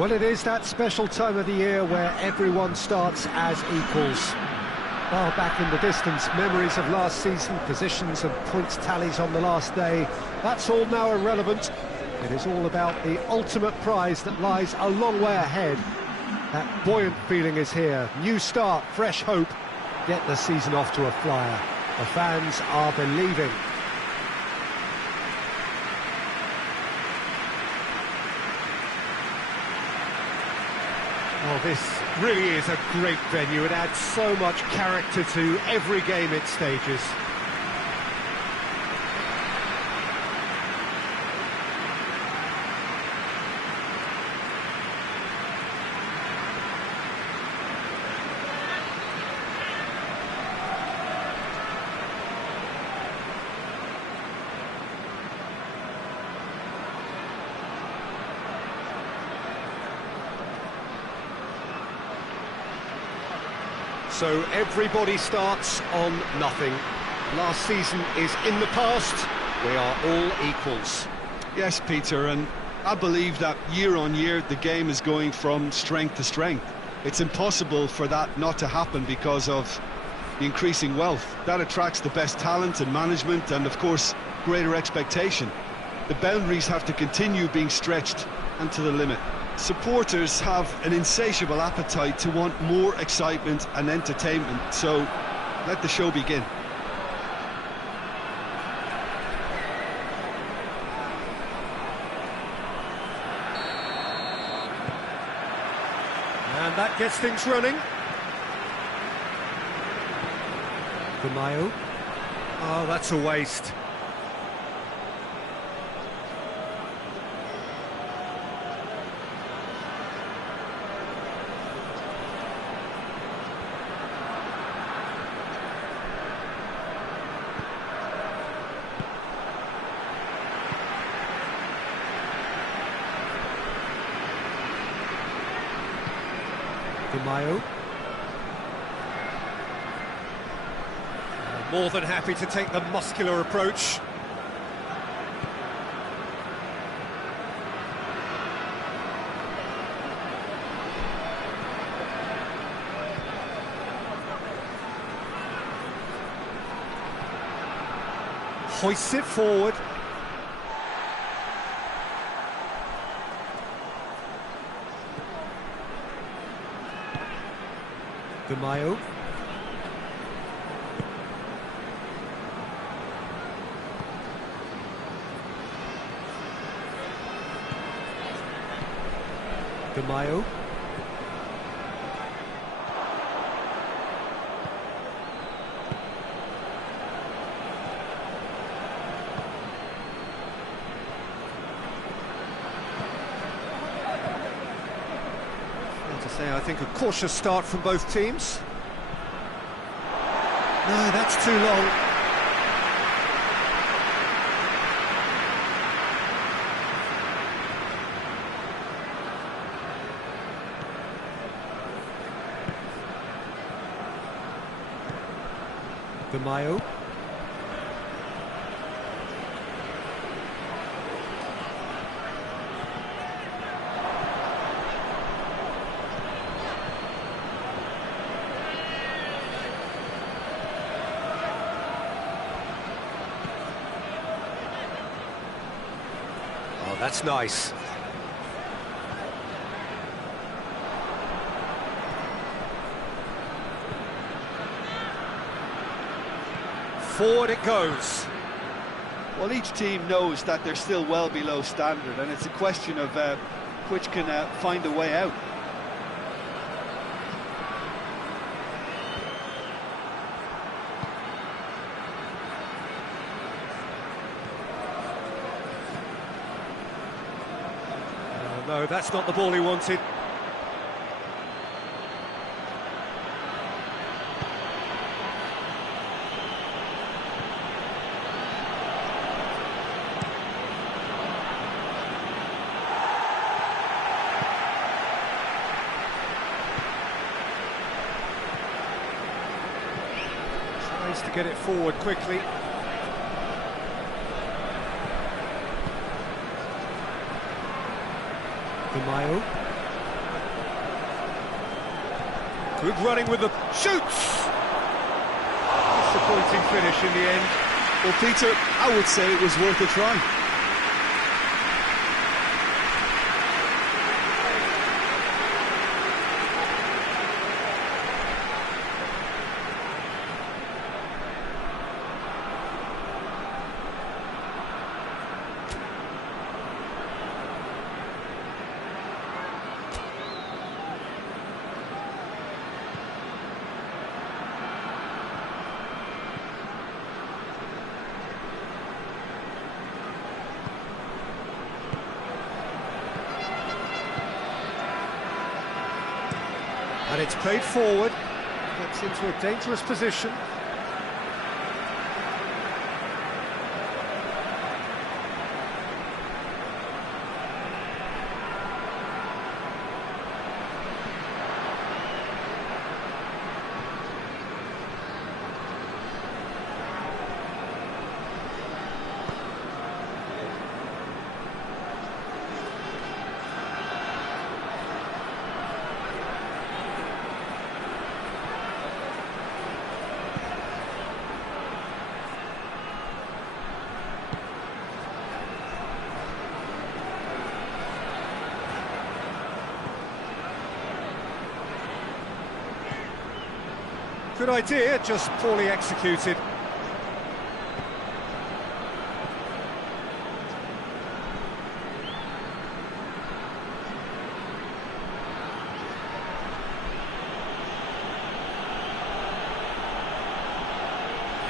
Well, it is that special time of the year where everyone starts as equals. Far back in the distance, memories of last season, positions and points tallies on the last day, that's all now irrelevant. It is all about the ultimate prize that lies a long way ahead. That buoyant feeling is here. New start, fresh hope. Get the season off to a flyer. The fans are believing. Oh, this really is a great venue. It adds so much character to every game it stages. So everybody starts on nothing. Last season is in the past. We are all equals. Yes, Peter, and I believe that year on year the game is going from strength to strength. It's impossible for that not to happen because of the increasing wealth. That attracts the best talent and management and, of course, greater expectation. The boundaries have to continue being stretched and to the limit. Supporters have an insatiable appetite to want more excitement and entertainment, so let the show begin. And that gets things running. Gamayo. Oh, that's a waste. Mayo. More than happy to take the muscular approach. Hoists it forward. Mayo. Mayo. I think a cautious start from both teams. No, that's too long. Mayo. That's nice. Forward it goes. Well, each team knows that they're still well below standard, and it's a question of which can find a way out. No, that's not the ball he wanted. Tries to get it forward quickly. Mayo. Good running with the shoots. Disappointing finish in the end. Well, Peter, I would say it was worth a try. And it's played forward, gets into a dangerous position. Good idea, just poorly executed.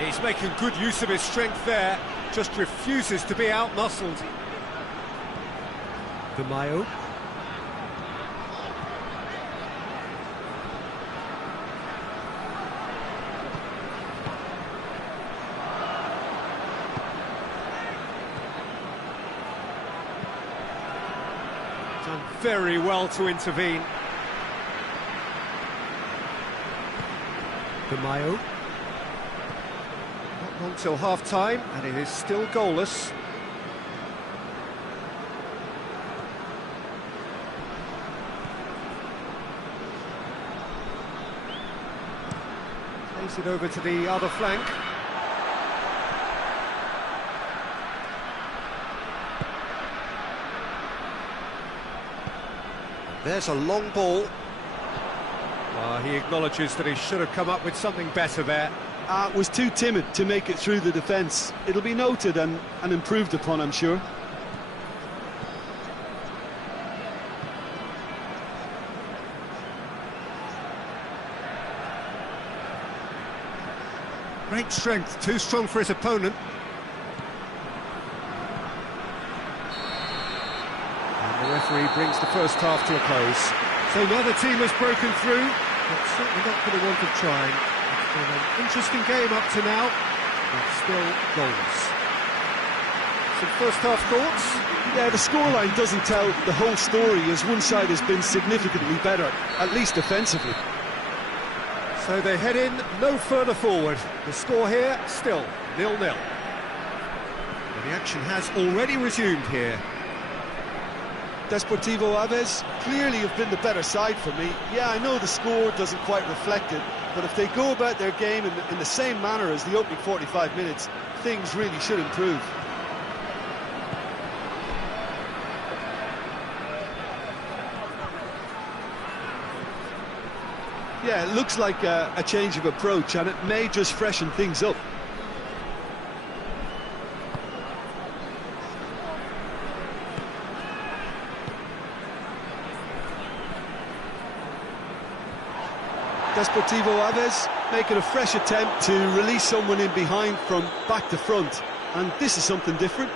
He's making good use of his strength there, just refuses to be out-muscled. De Mayo. Done very well to intervene. De Mayo. Not long till half-time, and it is still goalless. Plays it over to the other flank. There's a long ball. He acknowledges that he should have come up with something better there. Was too timid to make it through the defence. It'll be noted and improved upon, I'm sure. Great strength, too strong for his opponent. And the referee brings the first half to a close. So neither team has broken through, but certainly not for the want of trying. It's been an interesting game up to now, but still goals. Some first half thoughts? Yeah, the scoreline doesn't tell the whole story, as one side has been significantly better, at least defensively. So they head in no further forward. The score here, still 0-0. And the action has already resumed here. Deportivo Aves clearly have been the better side for me. Yeah, I know the score doesn't quite reflect it, but if they go about their game in the same manner as the opening 45 minutes, things really should improve. Yeah, it looks like a change of approach, and it may just freshen things up. Deportivo Aves making a fresh attempt to release someone in behind from back to front, and this is something different.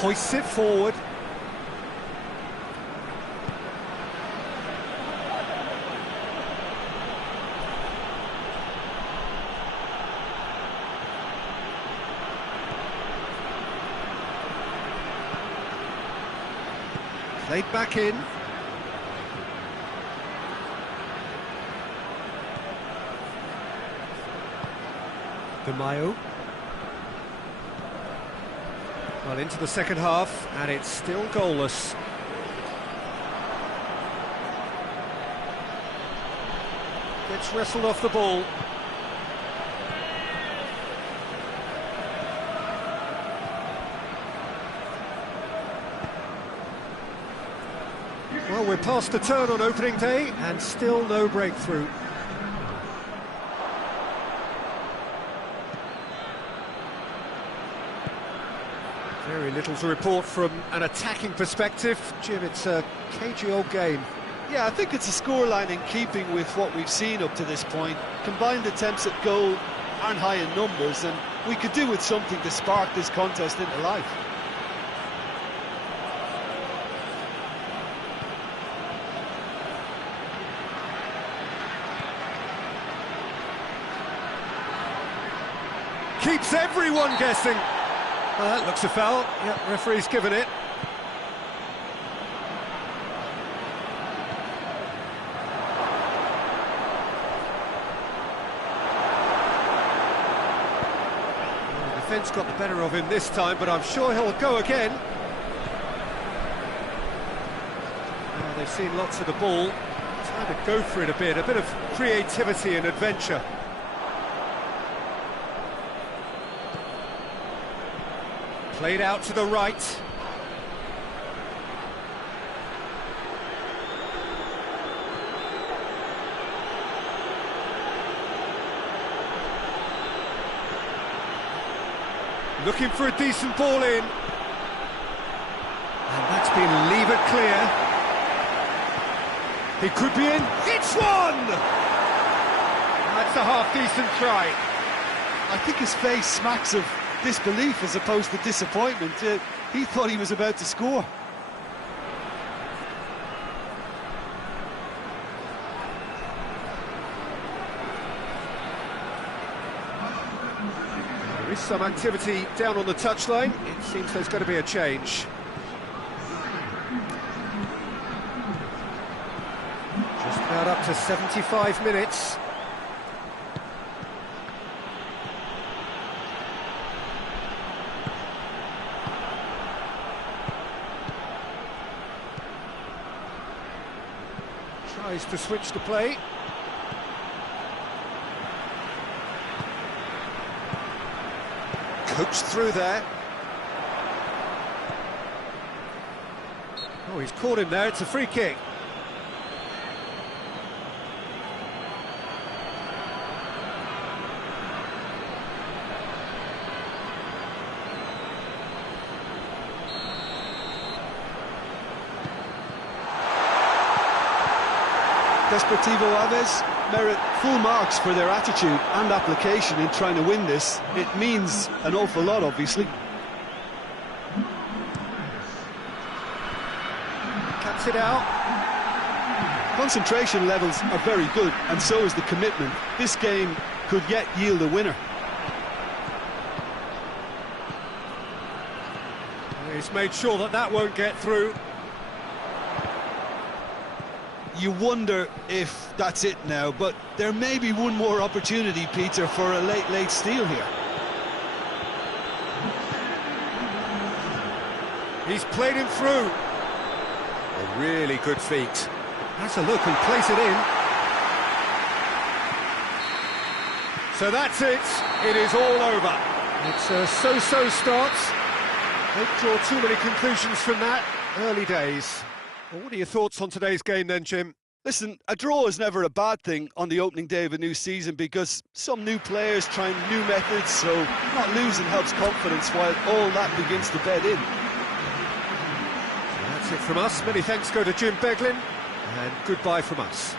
Hoists it forward. Played back in. De Mayo. Well, into the second half, and it's still goalless. Gets wrestled off the ball. Well, we're past the turn on opening day, and still no breakthrough. Very little to report from an attacking perspective. Jim, it's a cagey old game. Yeah, I think it's a scoreline in keeping with what we've seen up to this point. Combined attempts at goal aren't high in numbers, and we could do with something to spark this contest into life. Keeps everyone guessing. Well, that looks a foul. Yep, referee's given it. Well, the defence got the better of him this time, but I'm sure he'll go again. Well, they've seen lots of the ball. Trying to go for it a bit of creativity and adventure. Played out to the right. Looking for a decent ball in. And that's been levered clear. He could be in. It's one! That's a half-decent try. I think his face smacks of disbelief as opposed to disappointment. He thought he was about to score. There is some activity down on the touchline. It seems there's going to be a change. Just about up to 75 minutes. Tries to switch the play. Coached through there. Oh, he's caught him there. It's a free kick. Deportivo Aves merit full marks for their attitude and application in trying to win this. It means an awful lot, obviously. Cuts it out. Concentration levels are very good, and so is the commitment. This game could yet yield a winner. He's made sure that that won't get through. You wonder if that's it now, but there may be one more opportunity, Peter, for a late steal here. He's played him through. A really good feat. Has a look and plays it in. So that's it. It is all over. It's a so-so start. Don't draw too many conclusions from that. Early days. Well, what are your thoughts on today's game then, Jim? Listen, a draw is never a bad thing on the opening day of a new season because some new players trying new methods, so not losing helps confidence while all that begins to bed in. That's it from us. Many thanks go to Jim Beglin, and goodbye from us.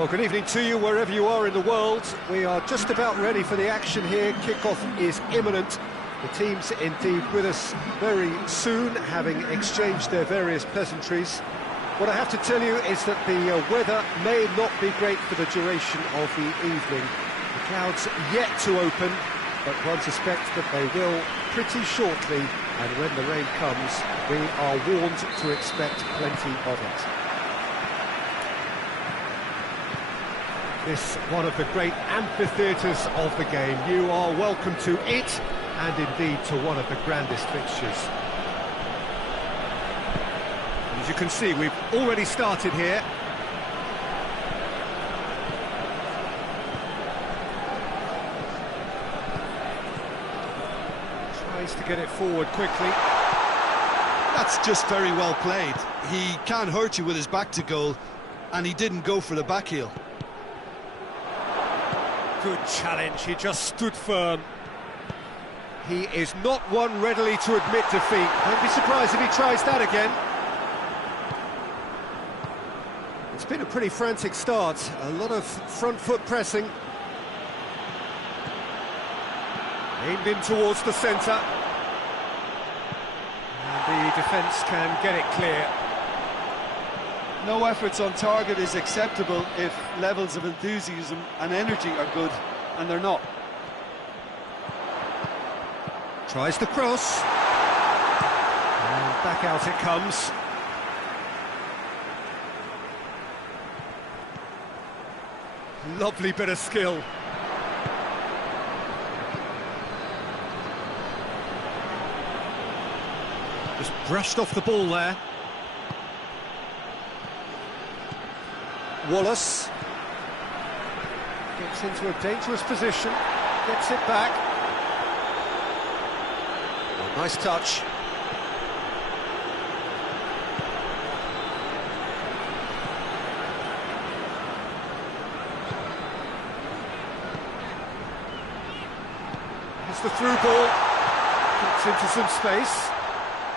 Well, good evening to you wherever you are in the world. We are just about ready for the action here. Kickoff is imminent. The teams indeed with us very soon, having exchanged their various pleasantries. What I have to tell you is that the weather may not be great for the duration of the evening. The clouds yet to open, but one suspects that they will pretty shortly, and when the rain comes, we are warned to expect plenty of it. This one of the great amphitheatres of the game. You are welcome to it, and indeed to one of the grandest fixtures. And as you can see, we've already started here. Tries to get it forward quickly. That's just very well played. He can't hurt you with his back to goal, and he didn't go for the back heel. Good challenge, he just stood firm. He is not one readily to admit defeat. Don't be surprised if he tries that again. It's been a pretty frantic start, a lot of front foot pressing. Aimed in towards the centre. And the defence can get it clear. No efforts on target is acceptable if levels of enthusiasm and energy are good, and they're not. Tries the cross. And back out it comes. Lovely bit of skill. Just brushed off the ball there. Wallace gets into a dangerous position, gets it back. Oh, nice touch. Here's the through ball, gets into some space.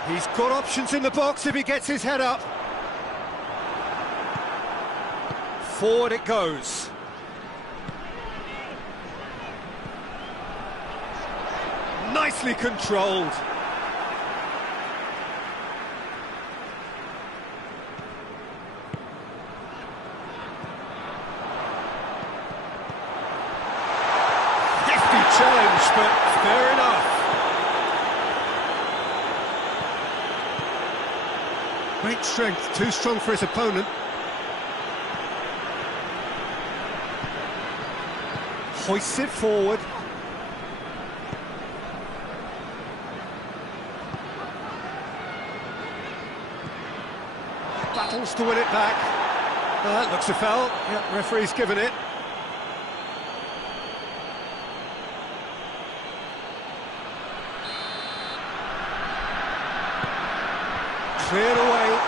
He's got options in the box if he gets his head up. Forward it goes. Nicely controlled. Hefty challenge, but fair enough. Great strength, too strong for his opponent. Hoists it forward. Battles to win it back. Looks a foul. Yeah, referee's given it. Cleared away.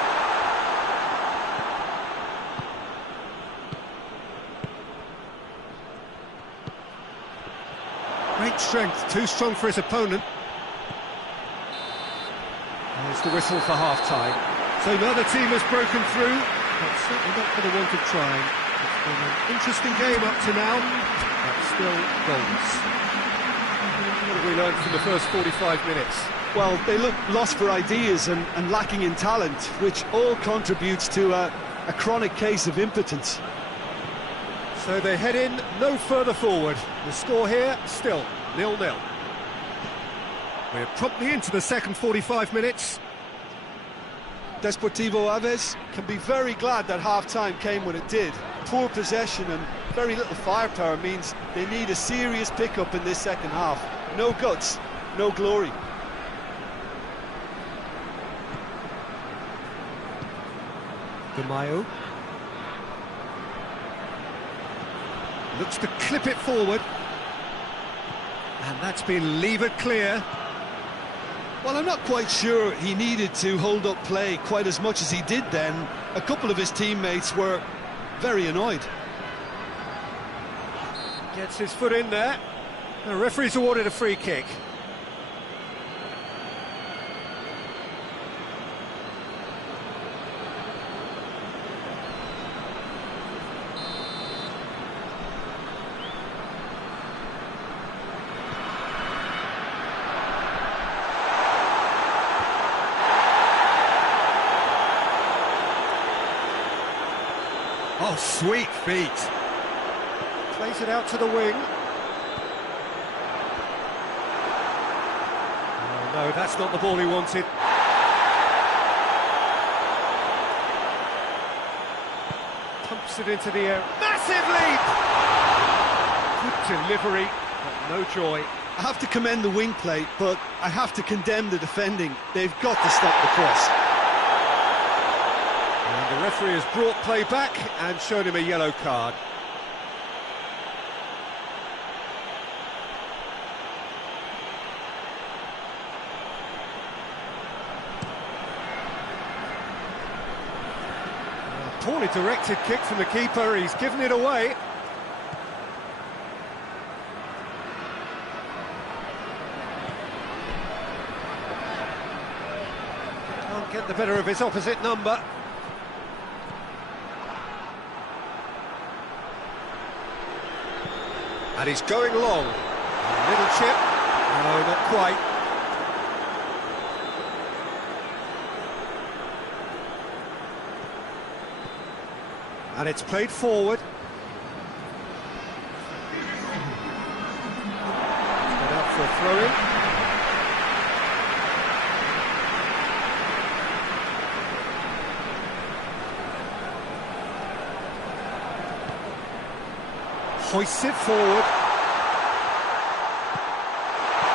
Great strength, too strong for his opponent. There's the whistle for half-time. So neither team has broken through, but certainly not for the want of trying. It's been an interesting game up to now, but still goals. What have we learned from the first 45 minutes? Well, they look lost for ideas and lacking in talent, which all contributes to a chronic case of impotence. So they head in no further forward. The score here, still 0-0. We're promptly into the second 45 minutes. Desportivo Aves can be very glad that half-time came when it did. Poor possession and very little firepower means they need a serious pick-up in this second half. No guts, no glory. Gamayo looks to clip it forward, and that's been levered clear. Well, I'm not quite sure he needed to hold up play quite as much as he did then. A couple of his teammates were very annoyed. Gets his foot in there. The referee's awarded a free kick. Oh, sweet feet. Plays it out to the wing. Oh, no, that's not the ball he wanted. Pumps it into the air. Massive leap! Good delivery, but no joy. I have to commend the wing play, but I have to condemn the defending. They've got to stop the cross. And the referee has brought play back and shown him a yellow card. A poorly directed kick from the keeper, he's given it away. Can't get the better of his opposite number. And he's going long. A little chip. No, not quite. And it's played forward. It's got out for a throw-in. Hoists it forward.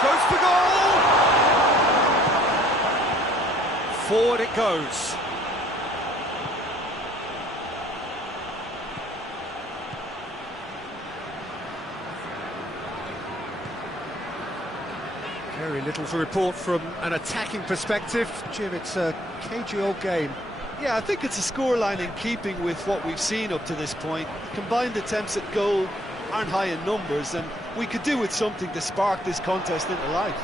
Goes for goal! Forward it goes. Very little to report from an attacking perspective. Jim, it's a cagey old game. Yeah, I think it's a scoreline in keeping with what we've seen up to this point. Combined attempts at goal aren't high in numbers, and we could do with something to spark this contest into life.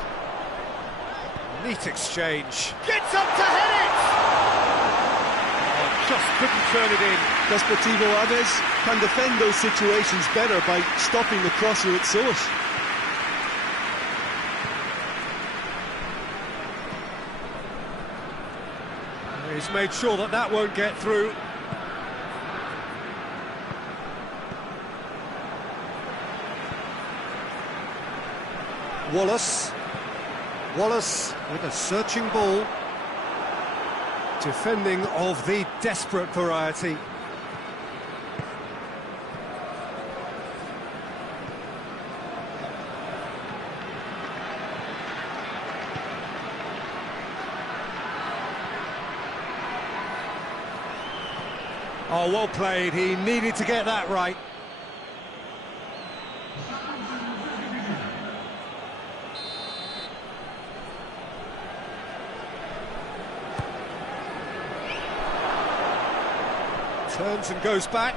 Neat exchange. Gets up to head it! Oh, just couldn't turn it in. Desportivo Aves can defend those situations better by stopping the crosser at source. He's made sure that that won't get through. Wallace with a searching ball. Defending of the desperate variety. Oh, well played. He needed to get that right. Turns and goes back.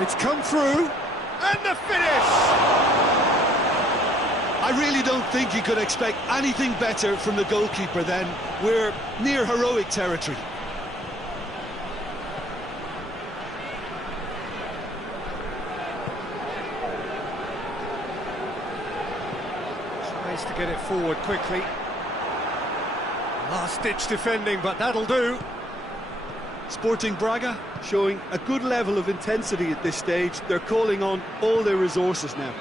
It's come through. And the finish! I really don't think you could expect anything better from the goalkeeper then. We're near heroic territory. Tries to get it forward quickly. Last-ditch defending, but that'll do. Sporting Braga showing a good level of intensity at this stage. They're calling on all their resources now.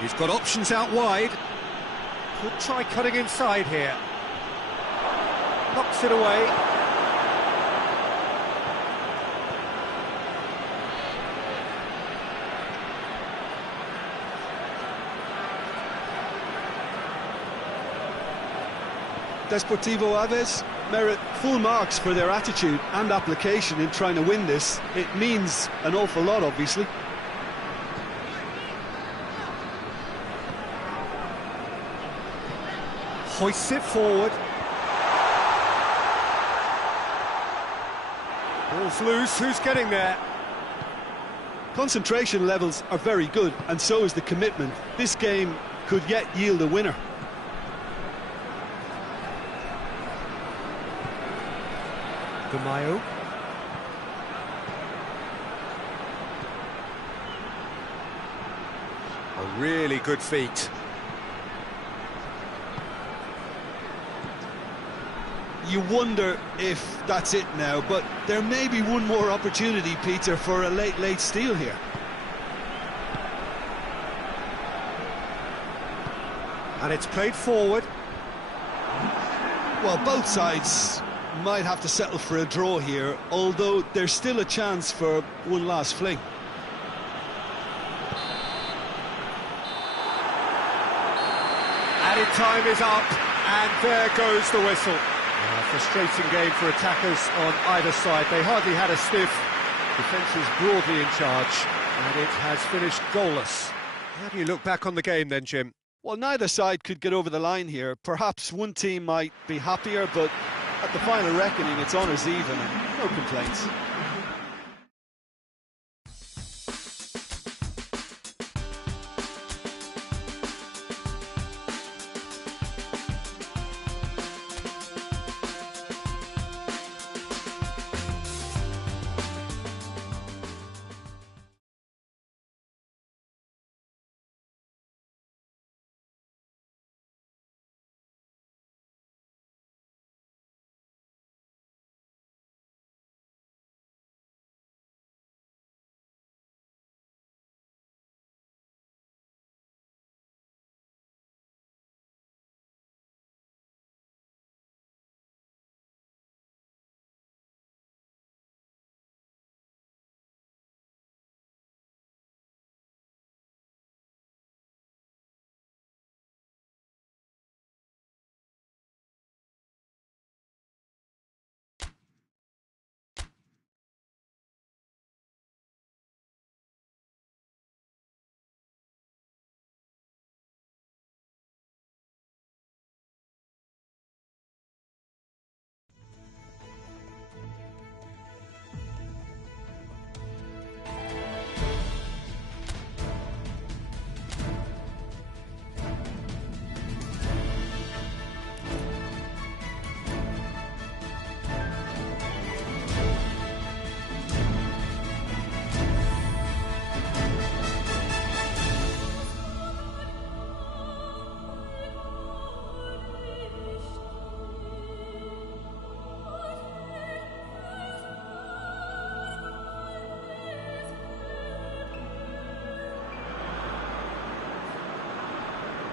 He's got options out wide. Could try cutting inside here. Knocks it away. Desportivo Aves merit full marks for their attitude and application in trying to win this. It means an awful lot, obviously. Hoists it forward. Ball's loose, who's getting there? Concentration levels are very good, and so is the commitment. This game could yet yield a winner. Gamayo. A really good feat. you wonder if that's it now, but there may be one more opportunity, Peter, for a late steal here. And it's played forward. Well, both sides might have to settle for a draw here, although there's still a chance for one last fling. Added time is up, and there goes the whistle. A frustrating game for attackers on either side. They hardly had a sniff. Defence is broadly in charge, and it has finished goalless. How do you look back on the game then, Jim? Well, neither side could get over the line here. Perhaps one team might be happier, but at the final reckoning, it's honours even and no complaints.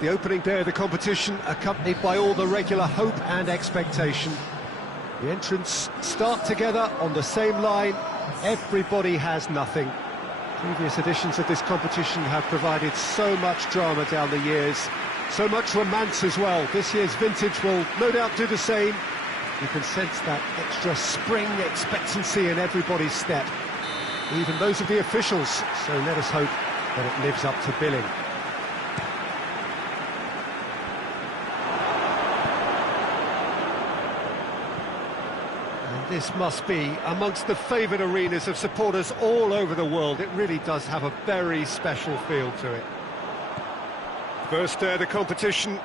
The opening day of the competition accompanied by all the regular hope and expectation. The entrants start together on the same line. Everybody has nothing. Previous editions of this competition have provided so much drama down the years, so much romance as well. This year's vintage will no doubt do the same. You can sense that extra spring expectancy in everybody's step, even those of the officials, so let us hope that it lives up to billing. This must be amongst the favoured arenas of supporters all over the world. It really does have a very special feel to it. First day of the competition,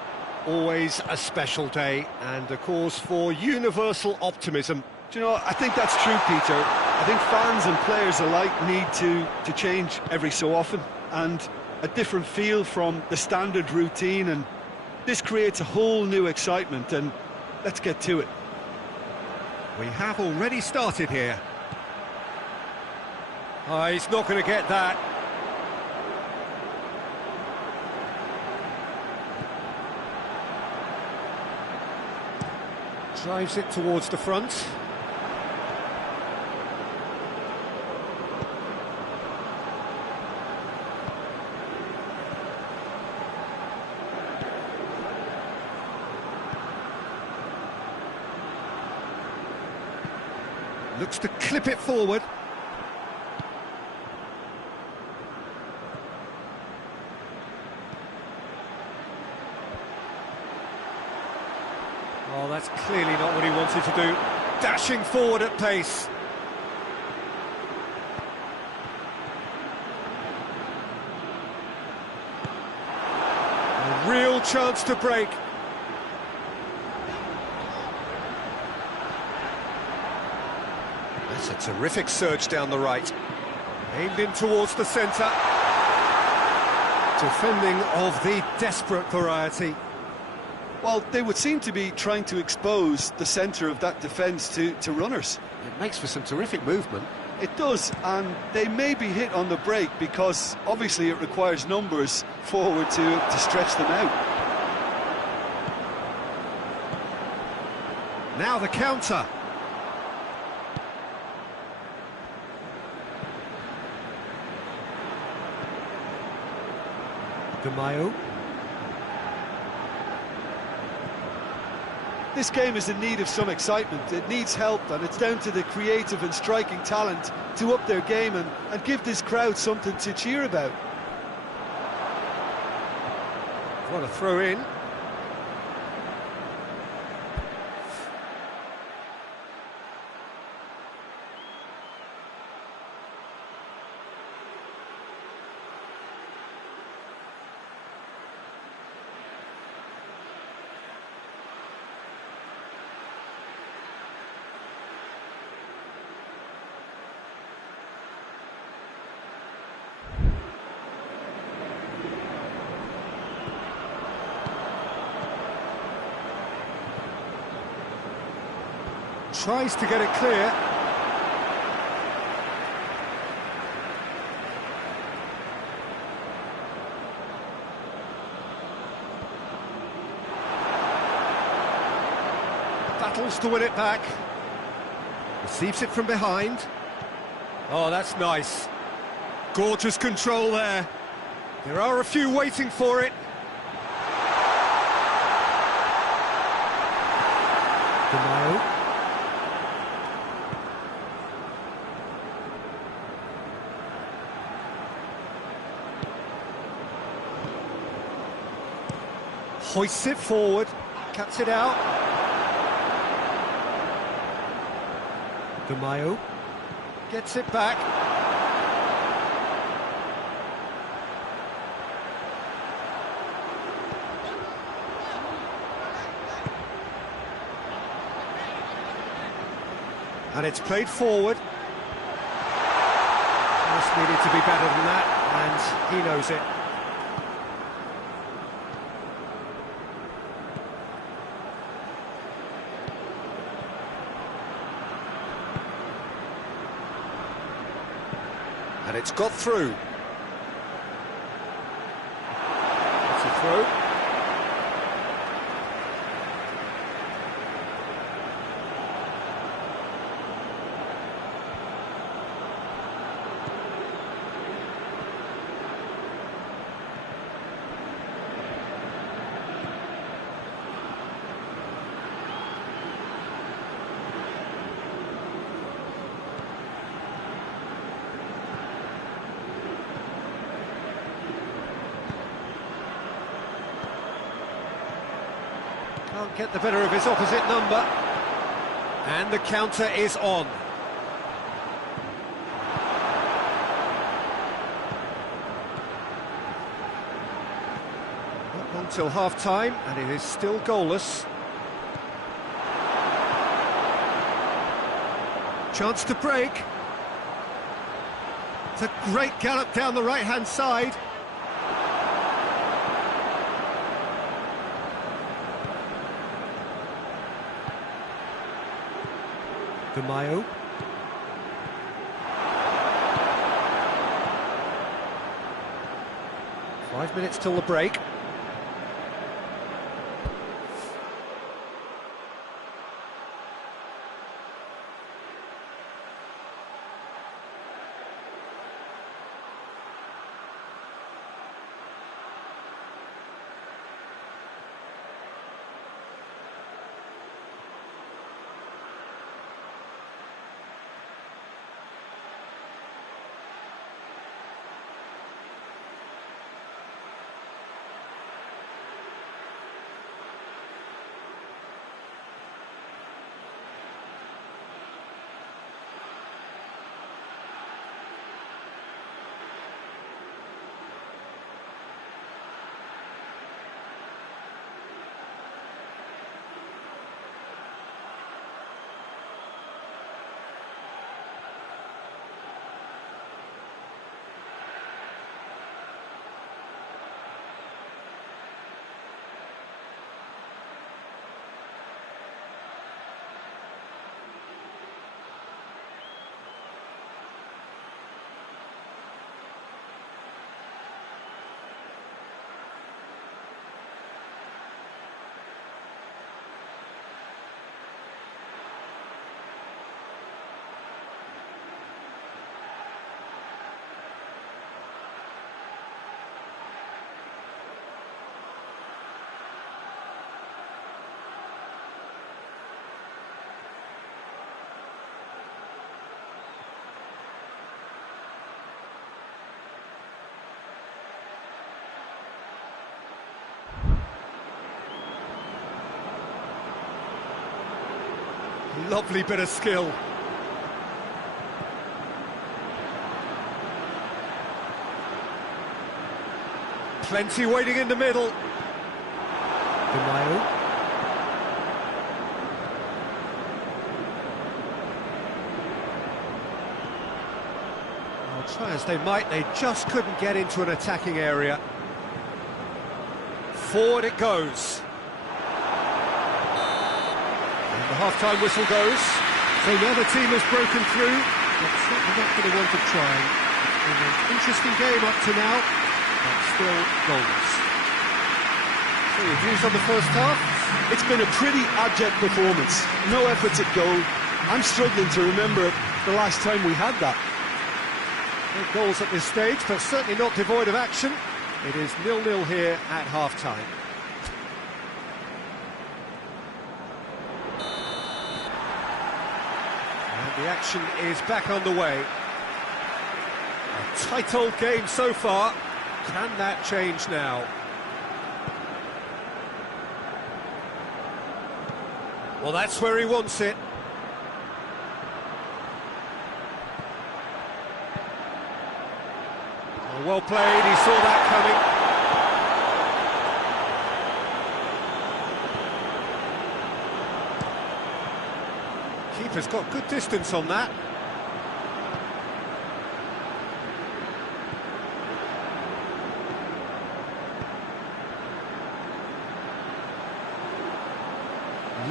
always a special day, and a cause for universal optimism. Do you know, I think that's true, Peter. I think fans and players alike need to change every so often, and a different feel from the standard routine, and this creates a whole new excitement, and let's get to it. We have already started here. Oh, he's not going to get that. Drives it towards the front. Looks to clip it forward. Oh, that's clearly not what he wanted to do. Dashing forward at pace. A real chance to break. That's a terrific surge down the right. Aimed in towards the centre. Defending of the desperate variety. Well, they would seem to be trying to expose the centre of that defence to runners. It makes for some terrific movement. It does, and they may be hit on the break because obviously it requires numbers forward to stretch them out. Now the counter. Mayo. This game is in need of some excitement. It needs help, and it's down to the creative and striking talent to up their game and give this crowd something to cheer about. What a throw in. Tries to get it clear. Battles to win it back. Receives it from behind. Oh, that's nice. Gorgeous control there. There are a few waiting for it. Mayo. Hoists it forward, cuts it out. Mayo gets it back. And it's played forward. Just needed to be better than that, and he knows it. And it's got through. That's a throw. Can't get the better of his opposite number. And the counter is on. Not long till half-time, and it is still goalless. Chance to break. It's a great gallop down the right-hand side. Mayo. Five minutes till the break. Lovely bit of skill. Plenty waiting in the middle. Начинаю. Well, try as they might, they just couldn't get into an attacking area. Forward it goes. And the half-time whistle goes. So now the team has broken through, but certainly not going to want to try. It's been an interesting game up to now, but still goals. So your views on the first half? It's been a pretty abject performance. No efforts at goal. I'm struggling to remember the last time we had that. No goals at this stage, but certainly not devoid of action. It is 0-0 here at half-time. And the action is back on the way. A tight old game so far. Can that change now? Well, that's where he wants it. Well played, he saw that coming. Keeper's got good distance on that.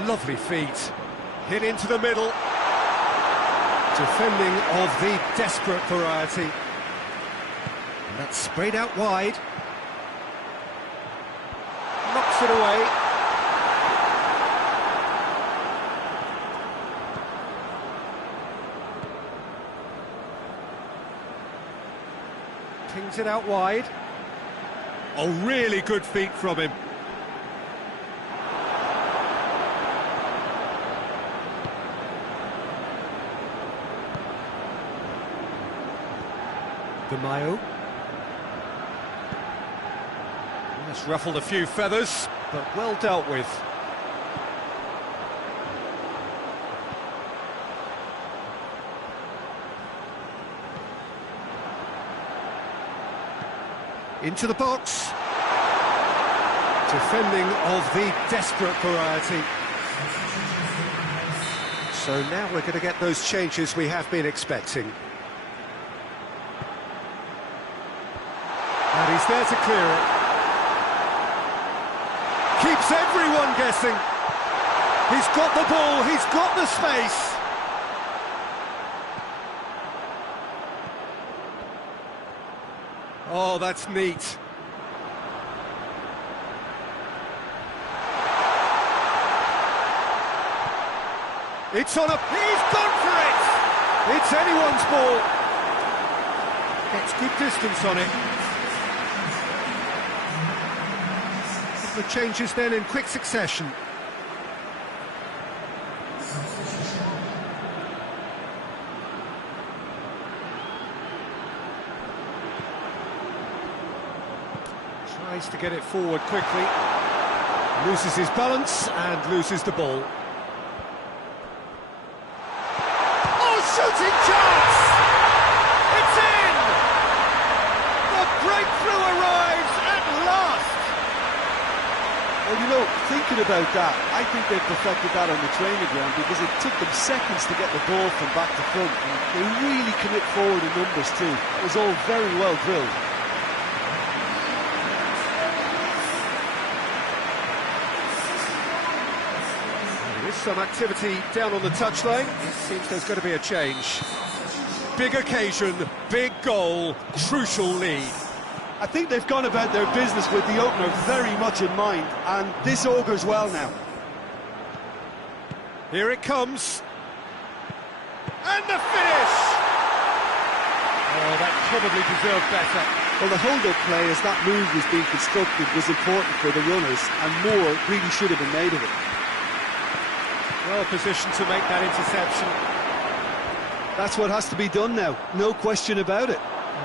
Lovely feet. Hit into the middle. Defending of the desperate variety. That's sprayed out wide. Knocks it away. Pings it out wide. Oh, really good feet from him. Mayo. That's ruffled a few feathers, but well dealt with. Into the box. Defending of the desperate variety. So now we're going to get those changes we have been expecting. And he's there to clear it. Keeps everyone guessing. He's got the ball, he's got the space. Oh, that's neat. It's on a... He's gone for it! It's anyone's ball. Gets good distance on it. The changes then in quick succession. Tries to get it forward quickly. Loses his balance and loses the ball. Oh, shooting chance! It's in! The breakthrough arrives at last! Well, you know, thinking about that, I think they've perfected that on the training ground because it took them seconds to get the ball from back to front. And they really commit forward in numbers too. It was all very well drilled. There is some activity down on the touchline. It seems there's going to be a change. Big occasion, big goal, crucial lead. I think they've gone about their business with the opener very much in mind, and this augurs well now. Here it comes. And the finish! Oh, that probably deserved better. Well, the hold-up play, as that move was being constructed, was important for the runners, and more really should have been made of it. Well positioned to make that interception. That's what has to be done now, no question about it.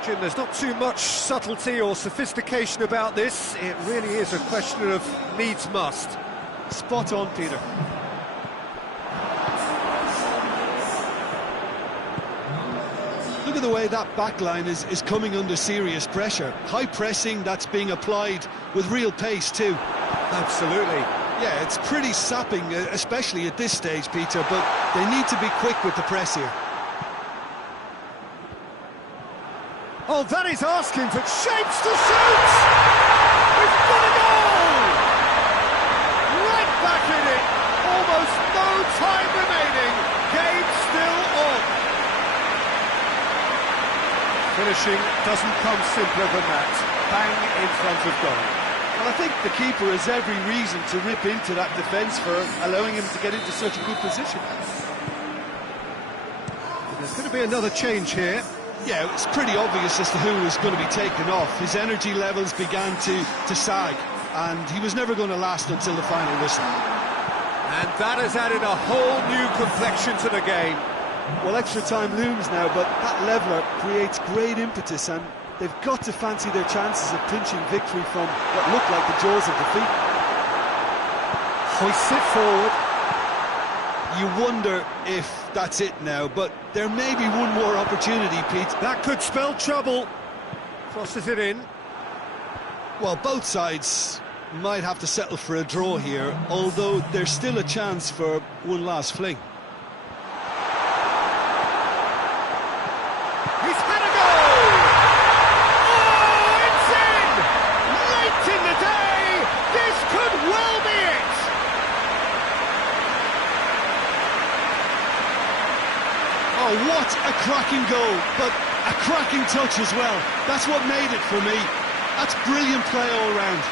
Jim, there's not too much subtlety or sophistication about this. It really is a question of needs must. Spot on, Peter. Look at the way that back line is coming under serious pressure. High pressing that's being applied with real pace too. Absolutely. Yeah, it's pretty sapping, especially at this stage, Peter, but they need to be quick with the press here. Oh, that is asking for shapes to shoot! We've got a goal! Right back in it! Almost no time remaining. Game still on. Finishing doesn't come simpler than that. Bang in front of goal. Well, I think the keeper has every reason to rip into that defence for allowing him to get into such a good position. There's going to be another change here. Yeah, it's pretty obvious as to who was going to be taken off. His energy levels began to sag, and he was never going to last until the final whistle. And that has added a whole new complexion to the game. Well, extra time looms now, but that leveller creates great impetus, and they've got to fancy their chances of clinching victory from what looked like the jaws of defeat. Hoists it forward. You wonder if that's it now, but there may be one more opportunity, Pete. That could spell trouble. Crosses it in. Well, both sides might have to settle for a draw here, although there's still a chance for one last fling. He's had a goal! Oh, it's in! Late in the day, this could well be it! Oh, what a cracking goal, but a cracking touch as well. That's what made it for me. That's brilliant play all round.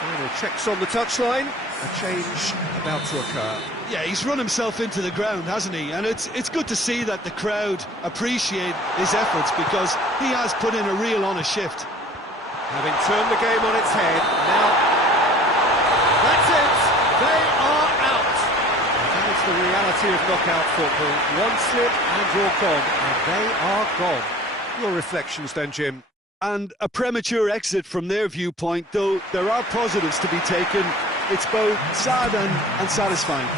Final checks on the touchline. A change about to occur. Yeah, he's run himself into the ground, hasn't he? And it's good to see that the crowd appreciate his efforts, because he has put in a real honest shift. Having turned the game on its head, now that's it! They are out! That is the reality of knockout football. One slip and you're gone, and they are gone. Your reflections then, Jim? And a premature exit from their viewpoint, though there are positives to be taken. It's both sad and satisfying.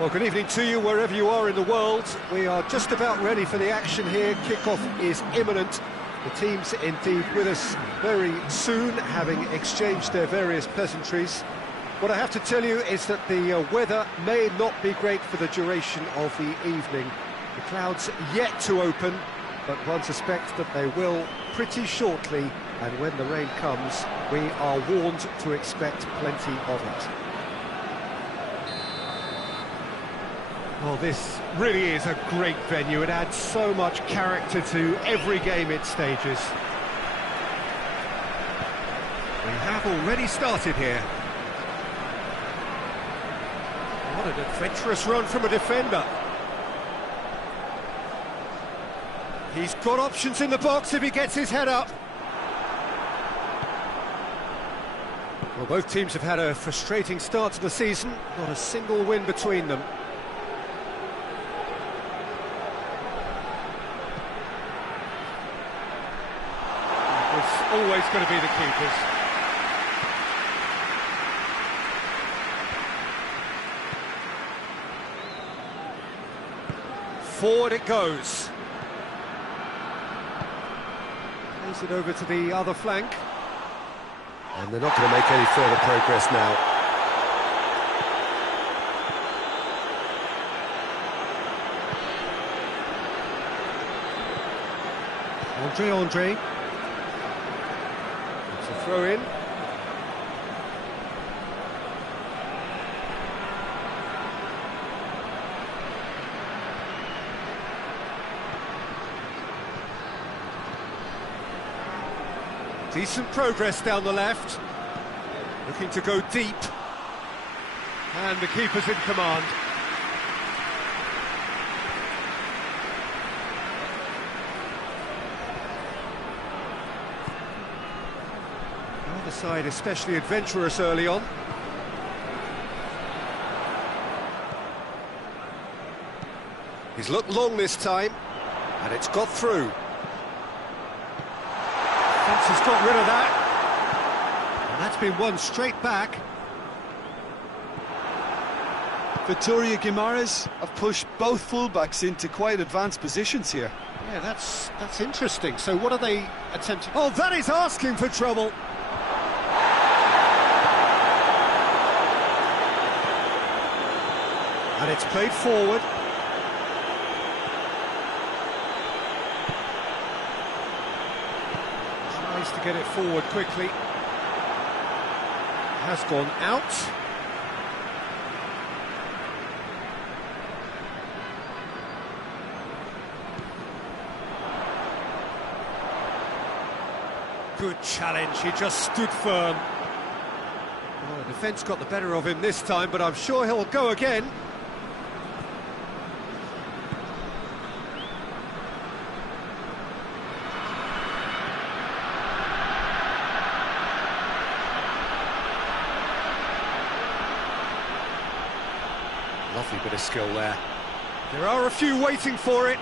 Well, good evening to you wherever you are in the world. We are just about ready for the action here. Kickoff is imminent. The teams indeed with us very soon, having exchanged their various pleasantries. What I have to tell you is that the weather may not be great for the duration of the evening. The clouds yet to open, but one suspects that they will pretty shortly, and when the rain comes, we are warned to expect plenty of it. Well, this really is a great venue. It adds so much character to every game it stages. We have already started here. What an adventurous run from a defender. He's got options in the box if he gets his head up. Well, both teams have had a frustrating start to the season, not a single win between them. It's always going to be the keepers. Forward it goes. Plays it over to the other flank. And they're not going to make any further progress now. Andre. It's a throw in. Decent progress down the left. Looking to go deep. And the keeper's in command. Neither side especially adventurous early on. He's looked long this time, and it's got through. Defence has got rid of that. And that's been won straight back. Vitória Guimarães have pushed both fullbacks into quite advanced positions here. Yeah, that's interesting. So what are they attempting? Oh, that is asking for trouble. And it's played forward. Tries to get it forward quickly. Has gone out. Good challenge, he just stood firm. Well, the defence got the better of him this time, but I'm sure he'll go again. Lovely bit of skill there. There are a few waiting for it.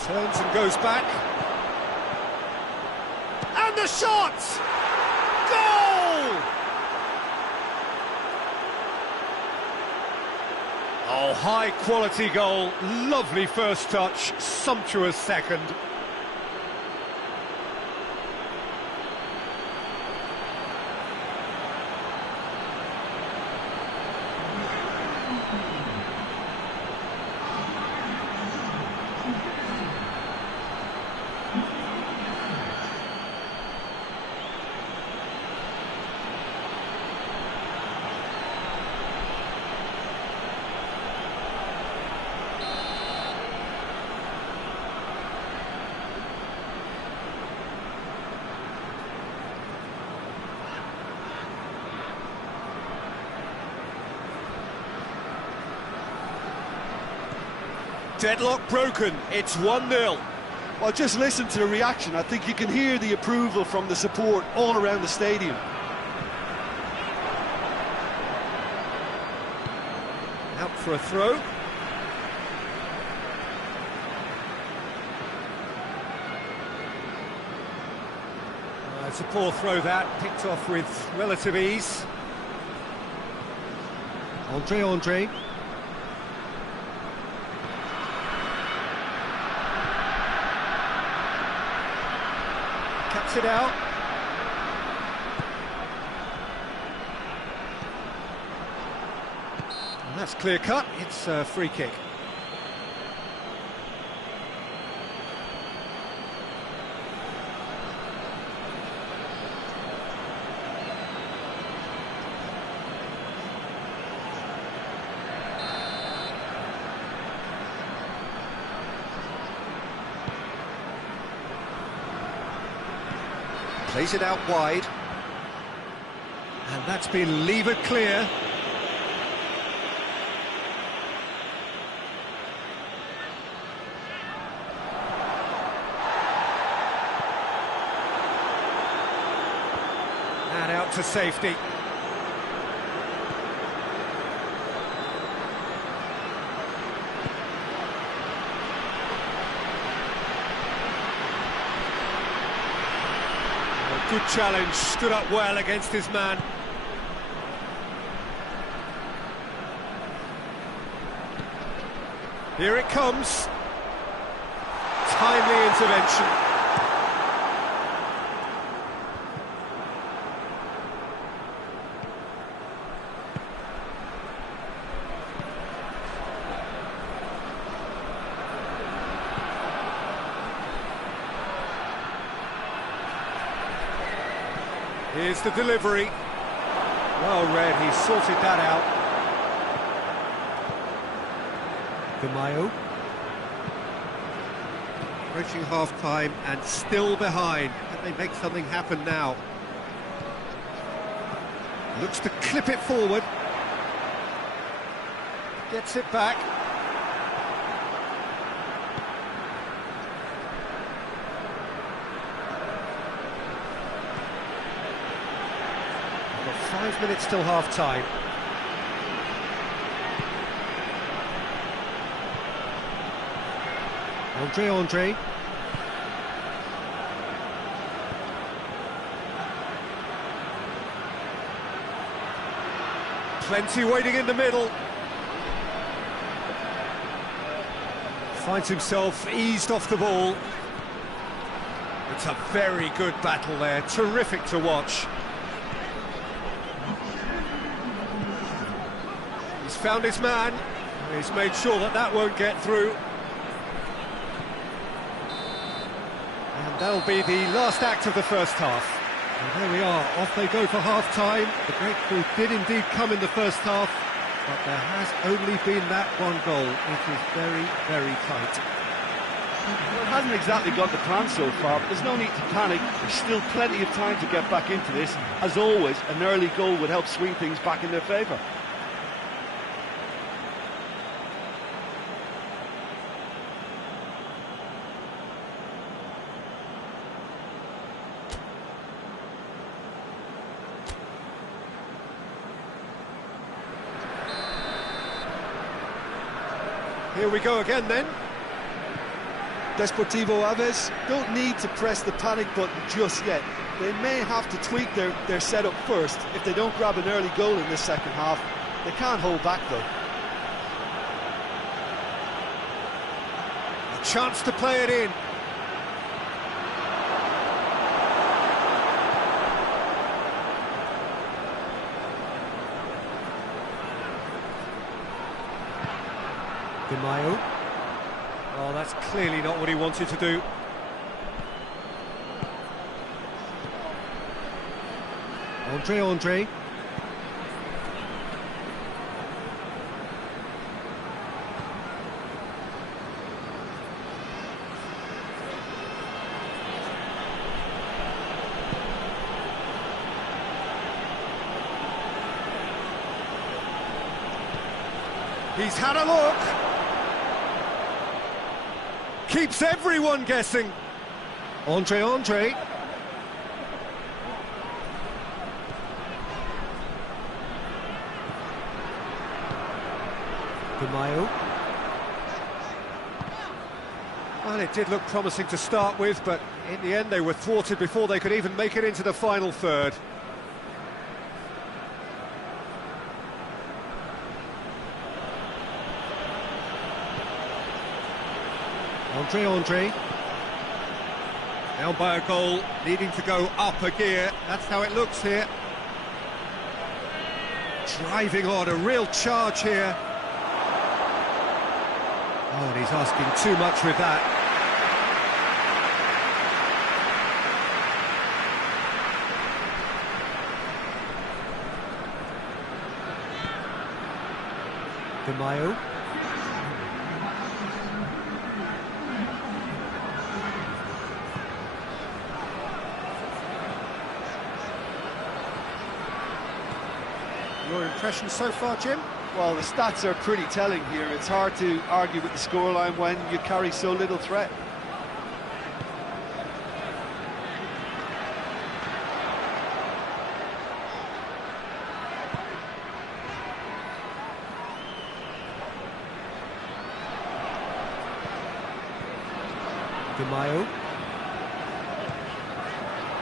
Turns and goes back. And the shot! Goal! Oh, high quality goal. Lovely first touch, sumptuous second. Deadlock broken, it's 1-0. Well, just listen to the reaction. I think you can hear the approval from the support all around the stadium. Out for a throw. It's a poor throw that, picked off with relative ease. Andre. Cuts it out. And that's clear cut, it's a free kick. Plays it out wide. And that's been levered clear. And out to safety. Good challenge, stood up well against his man. Here it comes. Timely intervention. Here's the delivery. Well read, he sorted that out. Mayo. Approaching half-time and still behind. Can they make something happen now? Looks to clip it forward. Gets it back. We've got 5 minutes till half-time. Andre. Plenty waiting in the middle. Finds himself eased off the ball. It's a very good battle there, terrific to watch. He's found his man. He's made sure that that won't get through. And that'll be the last act of the first half. And there we are, off they go for half-time. The breakthrough did indeed come in the first half, but there has only been that one goal. It is very, very tight. Well, it hasn't exactly got the plan so far, but there's no need to panic. There's still plenty of time to get back into this. As always, an early goal would help swing things back in their favour. Here we go again then. Desportivo Aves don't need to press the panic button just yet. They may have to tweak their setup first. If they don't grab an early goal in this second half, they can't hold back though. A chance to play it in. Mayo. Oh, that's clearly not what he wanted to do. Andre. He's had a look. Keeps everyone guessing. Andre. Mayo. Well, it did look promising to start with, but in the end they were thwarted before they could even make it into the final third. Andre. Down by a goal, needing to go up a gear. That's how it looks here. Driving on, a real charge here. Oh, and he's asking too much with that. Mayo. Your impression so far, Jim? Well, the stats are pretty telling here. It's hard to argue with the scoreline when you carry so little threat. Di Maio.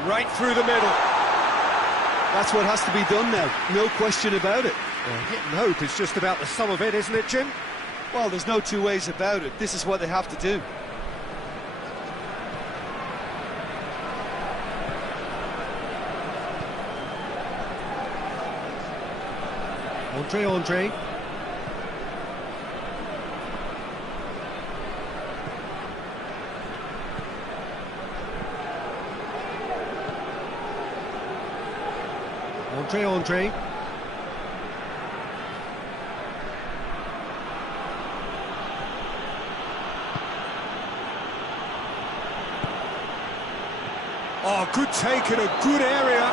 Right through the middle. That's what has to be done now, no question about it. Well, hit and hope is just about the sum of it, isn't it, Jim? Well, there's no two ways about it. This is what they have to do. Andre. Andre. Oh, good take in a good area.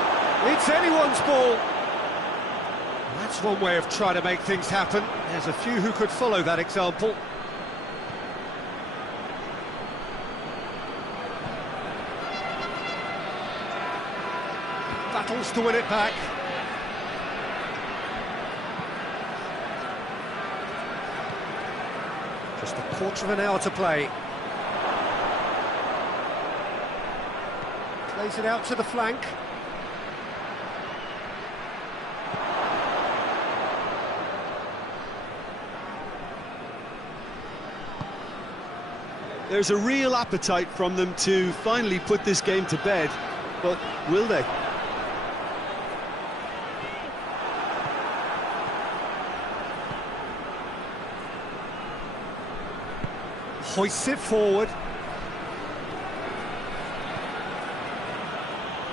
It's anyone's ball. That's one way of trying to make things happen. There's a few who could follow that example. Battles to win it back. Just a quarter of an hour to play. Plays it out to the flank. There's a real appetite from them to finally put this game to bed, but will they? Hoists it forward.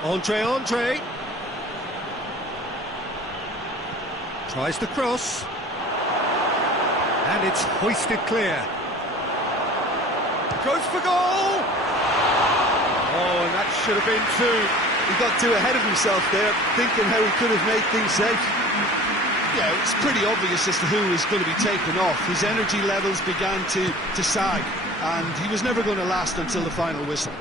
Andre. Tries to cross. And it's hoisted clear. Goes for goal! Oh, and that should have been two. He got too ahead of himself there, thinking how he could have made things safe. Yeah, it's pretty obvious as to who was going to be taken off. His energy levels began to sag, and he was never going to last until the final whistle.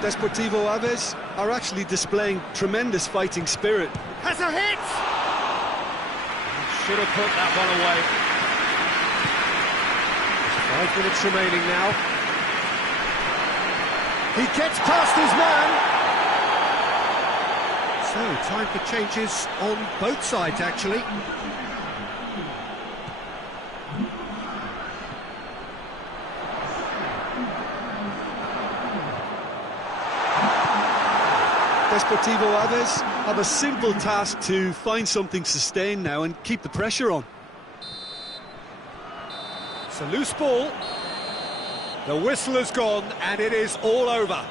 Deportivo Aves are actually displaying tremendous fighting spirit. Has a hit! Should have put that one away. 5 minutes remaining now. He gets past his man. So, time for changes on both sides, actually. Deportivo Aves have a simple task to find something sustained now and keep the pressure on. It's a loose ball. The whistle has gone and it is all over.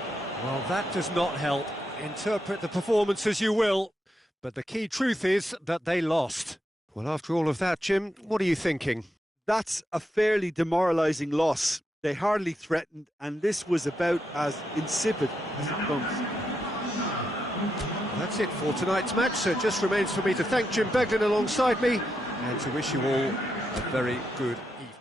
Well, that does not help. Interpret the performance as you will, but the key truth is that they lost. Well, after all of that, Jim, what are you thinking? That's a fairly demoralising loss. They hardly threatened, and this was about as insipid as it comes. That's it for tonight's match, so it just remains for me to thank Jim Beglin alongside me and to wish you all a very good evening.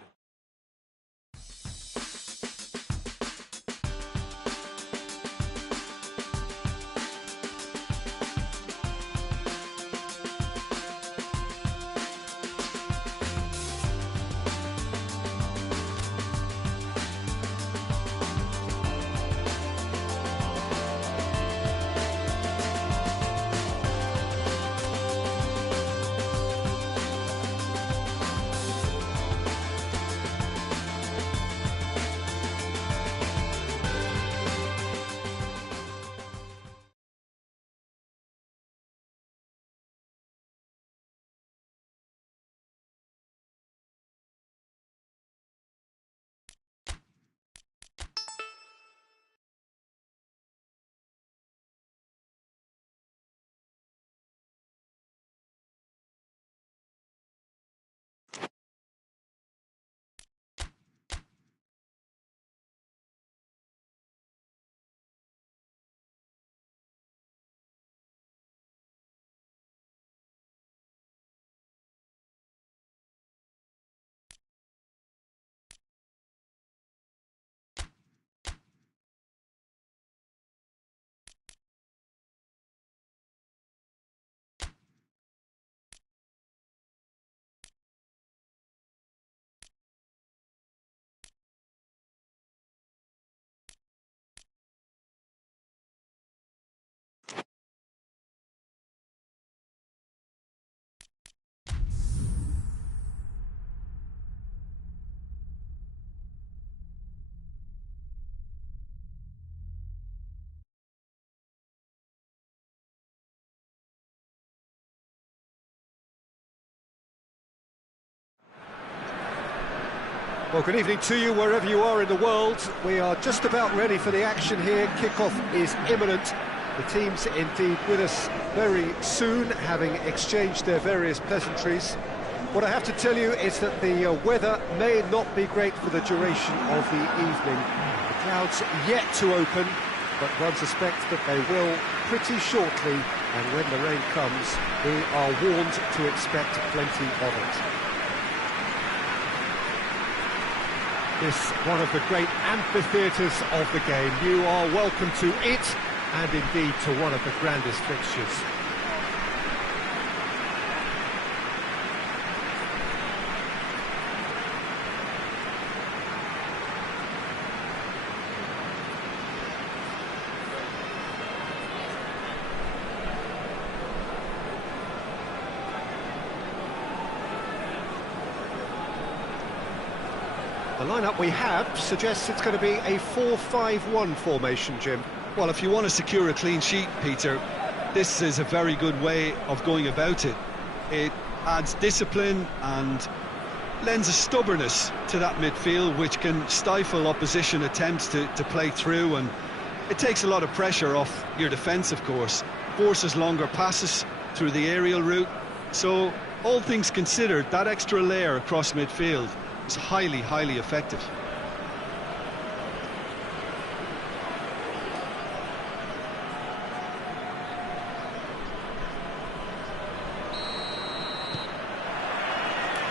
Well, good evening to you wherever you are in the world. We are just about ready for the action here. Kick-off is imminent. The teams indeed with us very soon, having exchanged their various pleasantries. What I have to tell you is that the weather may not be great for the duration of the evening. The clouds yet to open, but one suspects that they will pretty shortly, and when the rain comes, we are warned to expect plenty of it. This one of the great amphitheatres of the game. You are welcome to it, and indeed to one of the grandest fixtures. The lineup we have suggests it's going to be a 4-5-1 formation, Jim. Well, if you want to secure a clean sheet, Peter, this is a very good way of going about it. It adds discipline and lends a stubbornness to that midfield, which can stifle opposition attempts to play through, and it takes a lot of pressure off your defence, of course. Forces longer passes through the aerial route. So, all things considered, that extra layer across midfield is highly, highly effective.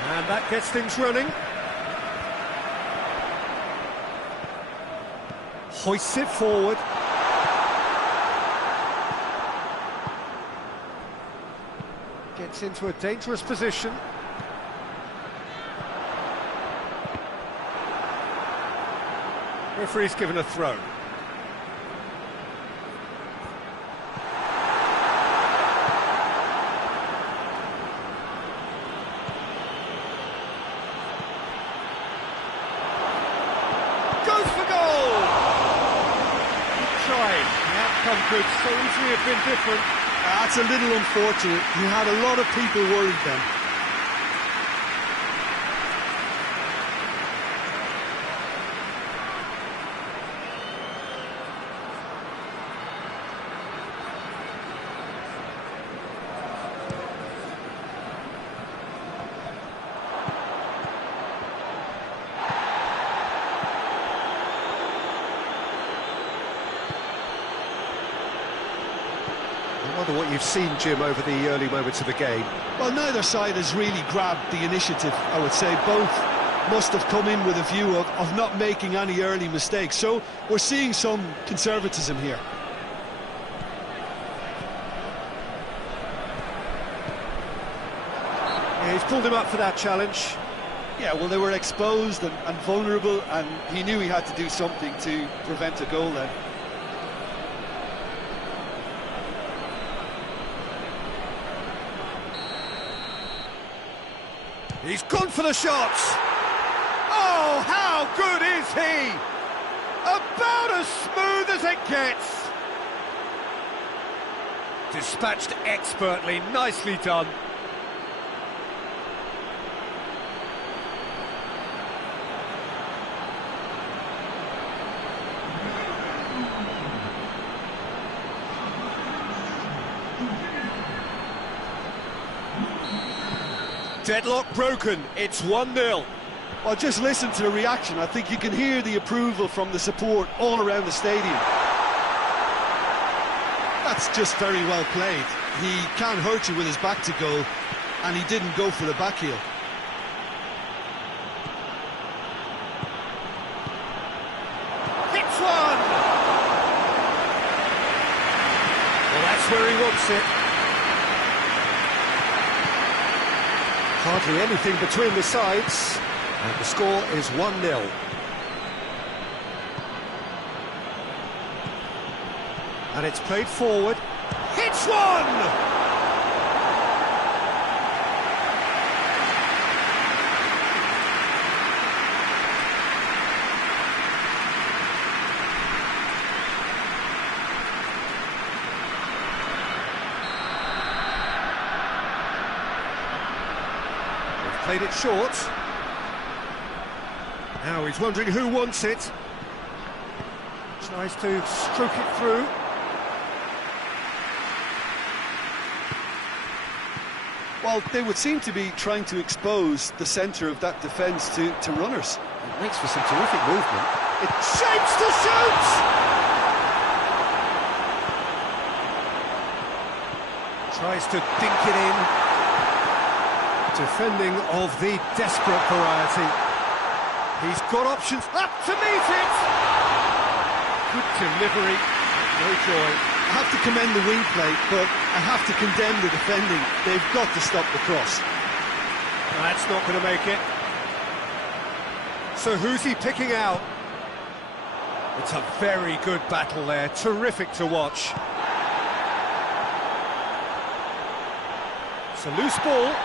And that gets things running. Hoists it forward. Gets into a dangerous position. Referee's given a throw. Goes for goal! Tried. The outcome could so easily have been different. That's a little unfortunate. He had a lot of people worried then. I wonder what you've seen, Jim, over the early moments of the game. Well, neither side has really grabbed the initiative, I would say. Both must have come in with a view of not making any early mistakes. So we're seeing some conservatism here. Yeah, he's pulled him up for that challenge. Yeah, well, they were exposed and vulnerable, and he knew he had to do something to prevent a goal then. He's gone for the shot! Oh, how good is he? About as smooth as it gets! Dispatched expertly, nicely done. Deadlock broken, it's 1-0. Well, just listen to the reaction. I think you can hear the approval from the support all around the stadium. That's just very well played. He can't hurt you with his back to goal, and he didn't go for the back heel. Hits one! Well, that's where he wants it. Hardly anything between the sides, and the score is 1-0. And it's played forward. Hits one! Played it short. Now he's wondering who wants it. Tries to stroke it through. Well, they would seem to be trying to expose the centre of that defence to runners. It makes for some terrific movement. It shapes to shoot! Tries to dink it in. Defending of the desperate variety. He's got options up to meet it! Good delivery, no joy. I have to commend the wing play, but I have to condemn the defending. They've got to stop the cross. That's not going to make it. So who's he picking out? It's a very good battle there, terrific to watch. It's a loose ball.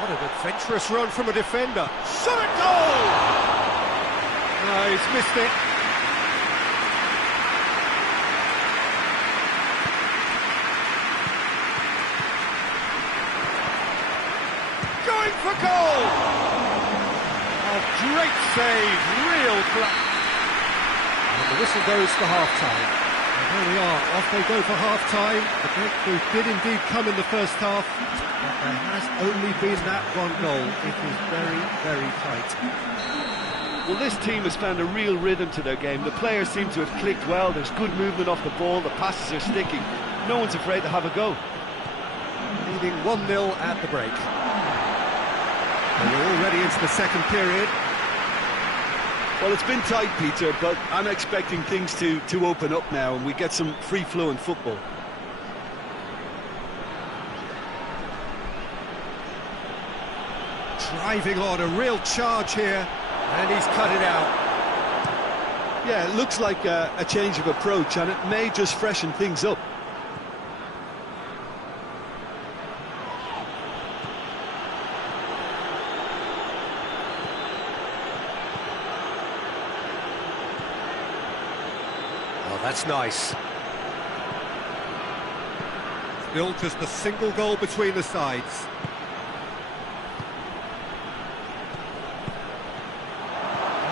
What an adventurous run from a defender. Shot at goal! No, he's missed it. Going for goal! A great save, real class. And the whistle goes for half-time. And there we are, off they go for half-time. The breakthrough did indeed come in the first half, but there has only been that one goal. It is very, very tight. Well, this team has found a real rhythm to their game. The players seem to have clicked well. There's good movement off the ball. The passes are sticking. No one's afraid to have a go. Leading 1-0 at the break. And we're already into the second period. Well, it's been tight, Peter, but I'm expecting things to open up now and we get some free-flowing football. Driving on, a real charge here, and he's cut it out. Yeah, it looks like a change of approach, and it may just freshen things up. Oh, that's nice. Still just a single goal between the sides.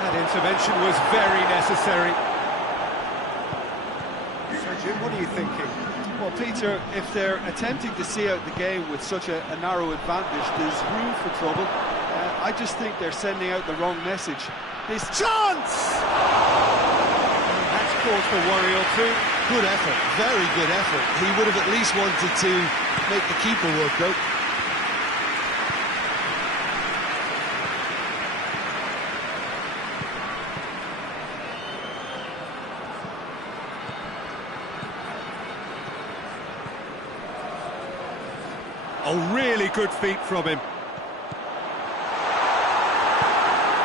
That intervention was very necessary. So, Jim, what are you thinking? Well, Peter, if they're attempting to see out the game with such a narrow advantage, there's room for trouble. I just think they're sending out the wrong message. This Chance! That's caused a worry or two. good effort, very good effort. He would have at least wanted to make the keeper work, though. Oh, really good feet from him.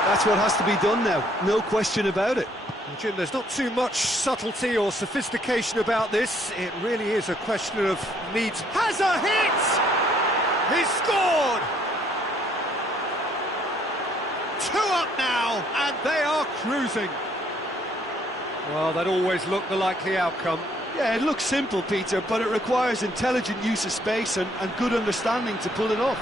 That's what has to be done now, no question about it. Well, Jim, there's not too much subtlety or sophistication about this. It really is a question of needs. Has a hit! He's scored! 2 up now, and they are cruising. Well, that always looked the likely outcome. Yeah, it looks simple, Peter, but it requires intelligent use of space and good understanding to pull it off.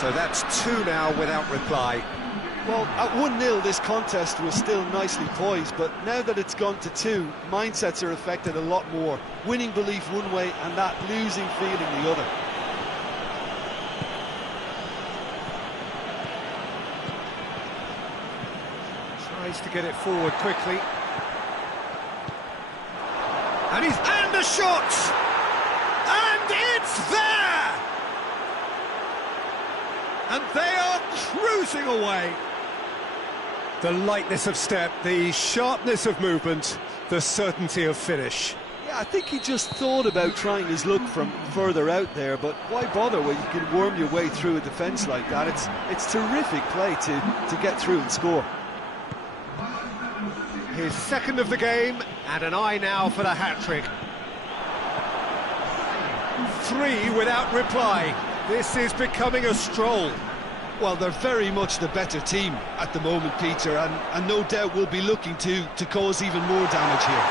So that's 2 now without reply. Well, at 1-0 this contest was still nicely poised, but now that it's gone to 2, mindsets are affected a lot more. Winning belief one way and that losing feeling the other. Tries to get it forward quickly. And a shot! And it's there! And they are cruising away. The lightness of step, the sharpness of movement, the certainty of finish. Yeah, I think he just thought about trying his luck from further out there, but why bother when you can worm your way through a defence like that? It's terrific play to get through and score. His second of the game, and an eye now for the hat-trick. 3 without reply. This is becoming a stroll. Well, they're very much the better team at the moment, Peter, and no doubt will be looking to cause even more damage here.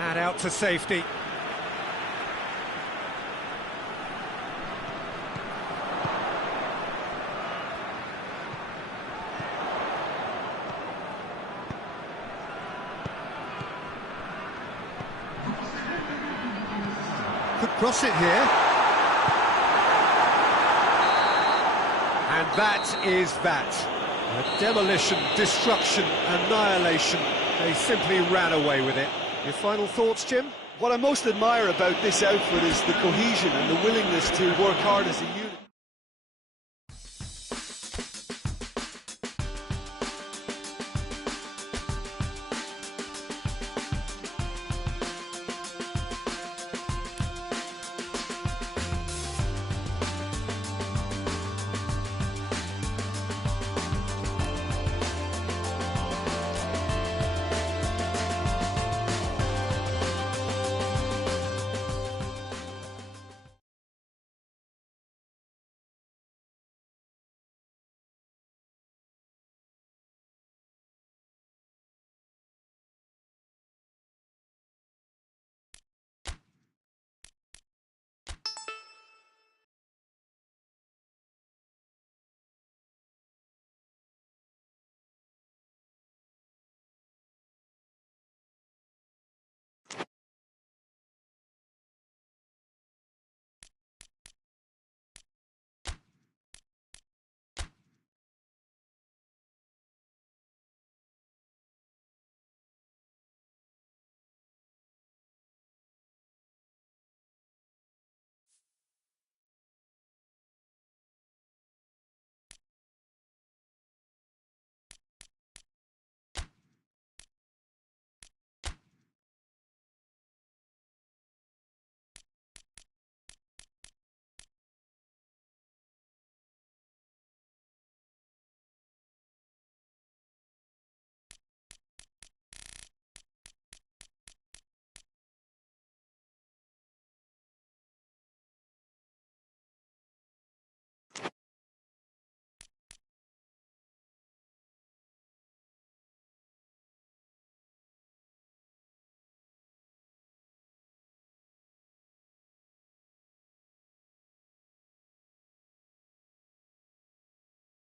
And out to safety. could cross it here. And that is that. A demolition, destruction, annihilation. They simply ran away with it. Your final thoughts, Jim? What I most admire about this outfit is the cohesion and the willingness to work hard as a unit.